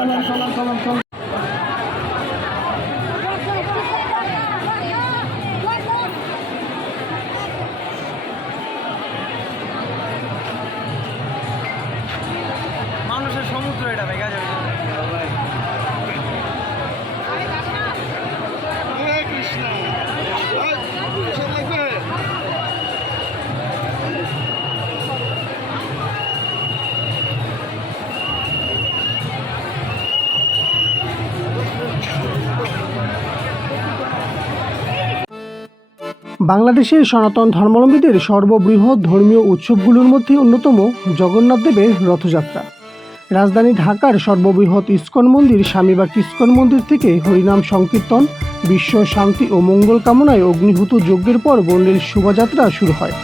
চলেন চলেন চলেন চলেন বাংলাদেশের সনাতন ধর্মাবলম্বীদের সর্ববৃহৎ ধর্মীয় উৎসবগুলোর মধ্যে অন্যতম জগন্নাথ দেবের রথযাত্রা। রাজধানী ঢাকার সর্ববৃহৎ ইস্কন মন্দির স্বামীবাগ ইস্কন মন্দির থেকে হরিনাম সংকীর্তন, বিশ্ব শান্তি ও মঙ্গল কামনায় অগ্নিহূত যজ্ঞের পর বন্ডের শোভাযাত্রা শুরু হয়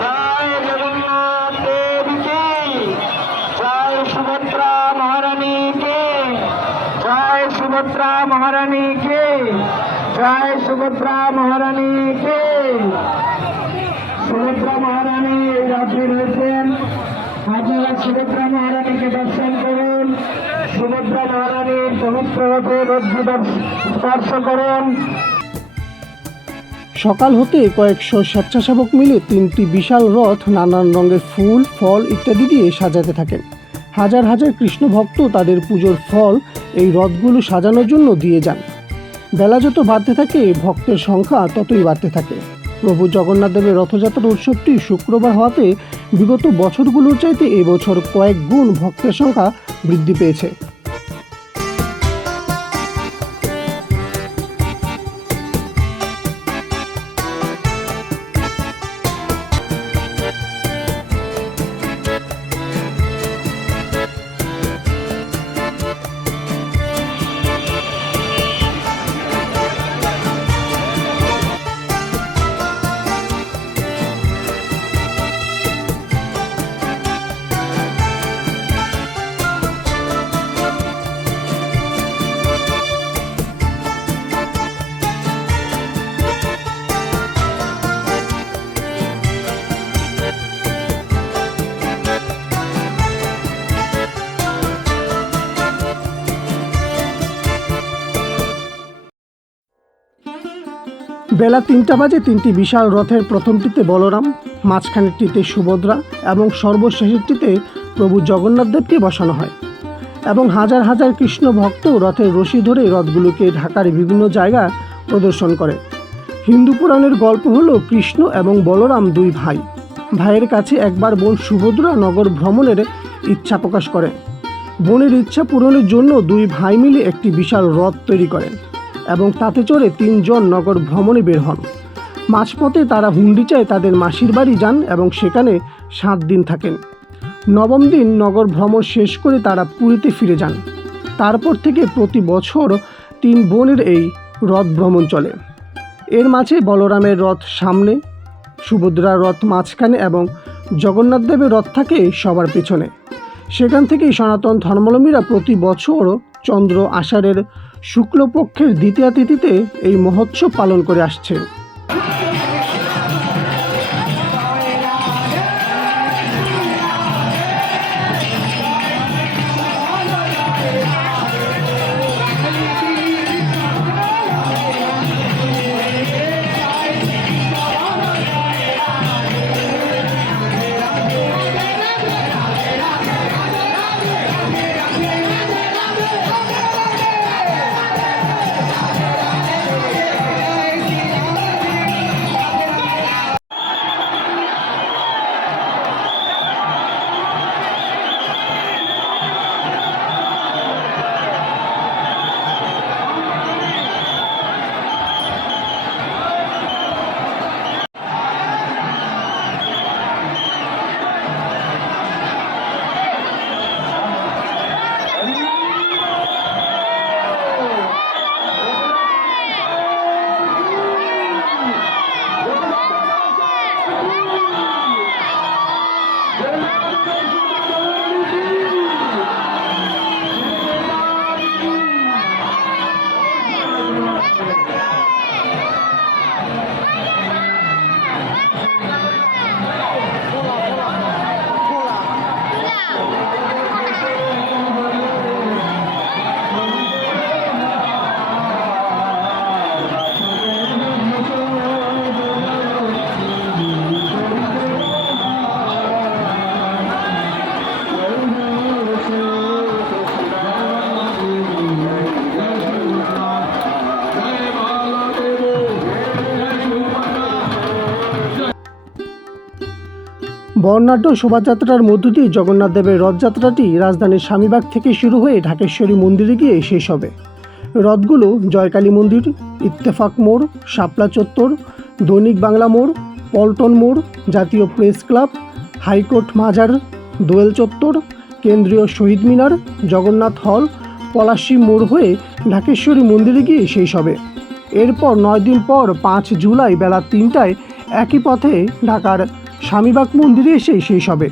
জয় জগন্নাথ দেবী কি জয় সুভদ্রা মহারানী কে জয় সুভদ্রা মহারানী কে জয় সুভদ্রা মহারানী কে সুভদ্রা মহারানী এই রাত্রি রয়েছেন। আপনারা সুভদ্রা মহারানীকে দর্শন করুন। সুভদ্রা মহারানীর পবিত্র রথে রজ্জু স্পর্শ করুন। সকাল হতে কয়েকশো স্বেচ্ছাসেবক মিলে তিনটি বিশাল রথ নানান রঙের ফুল, ফল ইত্যাদি দিয়ে সাজাতে থাকেন। হাজার হাজার কৃষ্ণ ভক্ত তাদের পুজোর ফল এই রথগুলো সাজানোর জন্য দিয়ে যান। বেলা যত বাড়তে থাকে, ভক্তের সংখ্যা ততই বাড়তে থাকে। প্রভু জগন্নাথ দেবের রথযাত্রার উৎসবটি শুক্রবার হওয়াতে বিগত বছরগুলোর চাইতে এবছর কয়েক গুণ ভক্তের সংখ্যা বৃদ্ধি পেয়েছে। বেলা তিনটা বাজে তিনটি বিশাল রথের প্রথমটিতে বলরাম, মাঝখানেরটিতে সুভদ্রা এবং সর্বশেষেরটিতে প্রভু জগন্নাথ দেবকে বসানো হয় এবং হাজার হাজার কৃষ্ণ ভক্ত রথের রশি ধরে রথগুলোকে ঢাকার বিভিন্ন জায়গা প্রদর্শন করে। হিন্দু পুরাণের গল্প হলো কৃষ্ণ এবং বলরাম দুই ভাই। ভাইয়ের কাছে একবার বোন সুভদ্রা নগর ভ্রমণের ইচ্ছা প্রকাশ করেন বোনের ইচ্ছা পূরণের জন্য দুই ভাই মিলে একটি বিশাল রথ তৈরি করেন। এবং তাতে চড়ে তিনজন নগর ভ্রমণে বের হন। মাঝপথে তারা হুন্ডিচায় তাদের মাসির বাড়ি যান এবং সেখানে সাত দিন থাকেন। নবম দিন নগর ভ্রমণ শেষ করে তারা পুরীতে ফিরে যান। তারপর থেকে প্রতি বছর তিন বোনের এই রথ ভ্রমণ চলে। এর মাঝে বলরামের রথ সামনে, সুভদ্রার রথ মাঝখানে এবং জগন্নাথ দেবের রথ থাকে সবার পেছনে। সেখান থেকেই সনাতন ধর্মাবলম্বীরা প্রতি বছর চন্দ্র আষাঢ়ের শুক্লপক্ষের দ্বিতীয়া তিথিতে এই মহোৎসব পালন করে আসছে। বর্ণাঢ্য শোভাযাত্রার মধ্য দিয়ে জগন্নাথ দেবের রথযাত্রাটি রাজধানীর স্বামীবাগ থেকে শুরু হয়ে ঢাকেশ্বরী মন্দিরে গিয়ে শেষ হবে। রথগুলো জয়কালী মন্দির, ইত্তেফাক মোড়, শাপলা চত্বর, দৈনিক বাংলা মোড়, পল্টন মোড়, জাতীয় প্রেস ক্লাব, হাইকোর্ট মাজার, দোয়েল চত্বর, কেন্দ্রীয় শহীদ মিনার, জগন্নাথ হল, পলাশী মোড় হয়ে ঢাকেশ্বরী মন্দিরে গিয়ে শেষ হবে। এরপর নয় দিন পর পাঁচ জুলাই বেলা তিনটায় একই পথে ঢাকার স্বামীবাগ মন্দিরে এসে শেষ হবে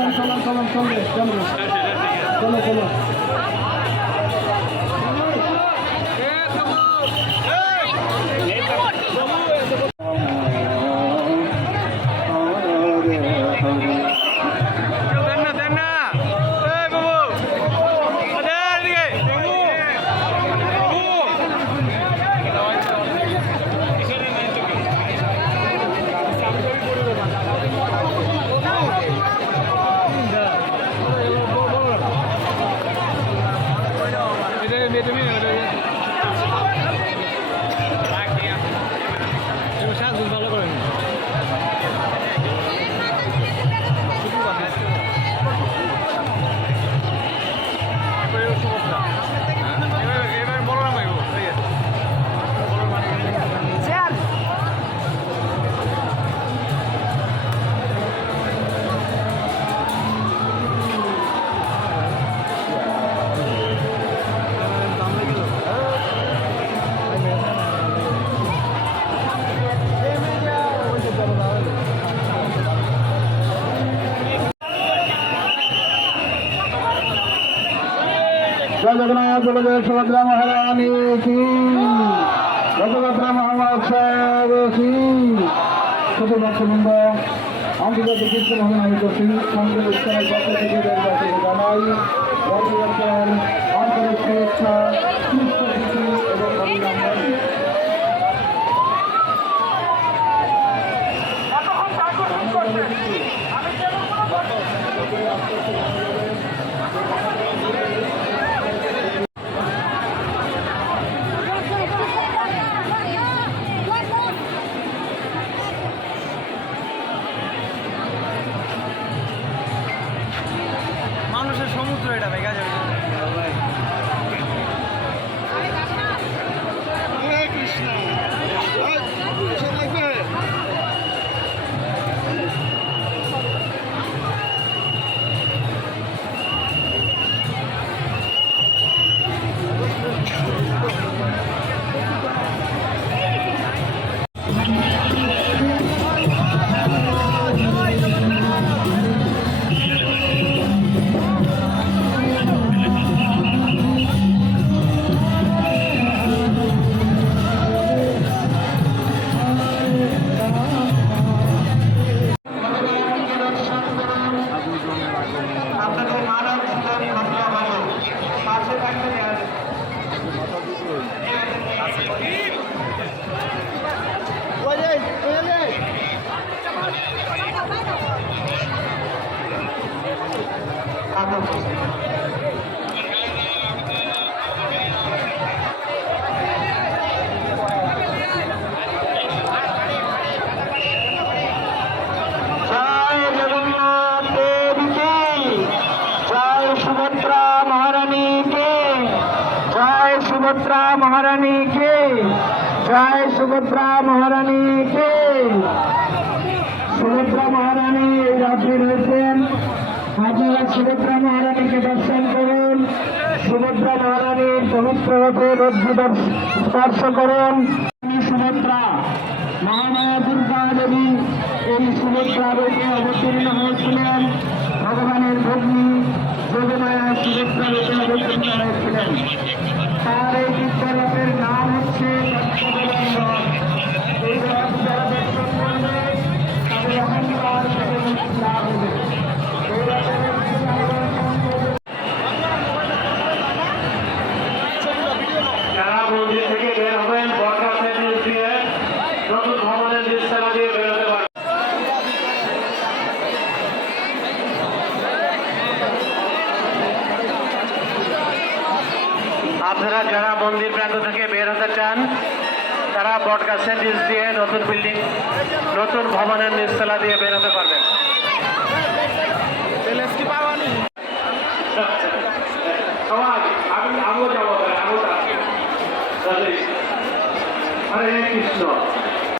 দেন না দেন না এই বাবু আরে মহোৎসব কি ছোট ভক্তবৃন্দ আন্তর্জাতিক কৃষ্ণ ভবন করছি মন্দির ইস্তানের পক্ষ জানাই আন্তরিক শুভেচ্ছা জয় মহারানী কে? জয় সুভদ্রা মহারানী কে? সুভদ্রা মহারানী এই রাত্রি রয়েছেন। আপনারা সুভদ্রা মহারানীকে দর্শন করুন। সুভদ্রা মহারানীর পবিত্র রথে রজ্জু স্পর্শ করুন। সুভদ্রা, মহামায়া দুর্গা দেবী, এই সুভদ্রা রূপে অবতীর্ণ হয়েছিলেন। ভগবানের ভগ্নী যোগমায়া সুভদ্রা রূপে অবতীর্ণ হয়েছিলেন। তার এই বিদ্যারথের নাম আপনারা যারা মন্দির প্রান্ত থেকে বের হতে চান, তারা বটগাছের নিচ দিয়ে নতুন বিল্ডিং নতুন ভবনের নিচতলা দিয়ে বের হতে পারবেন।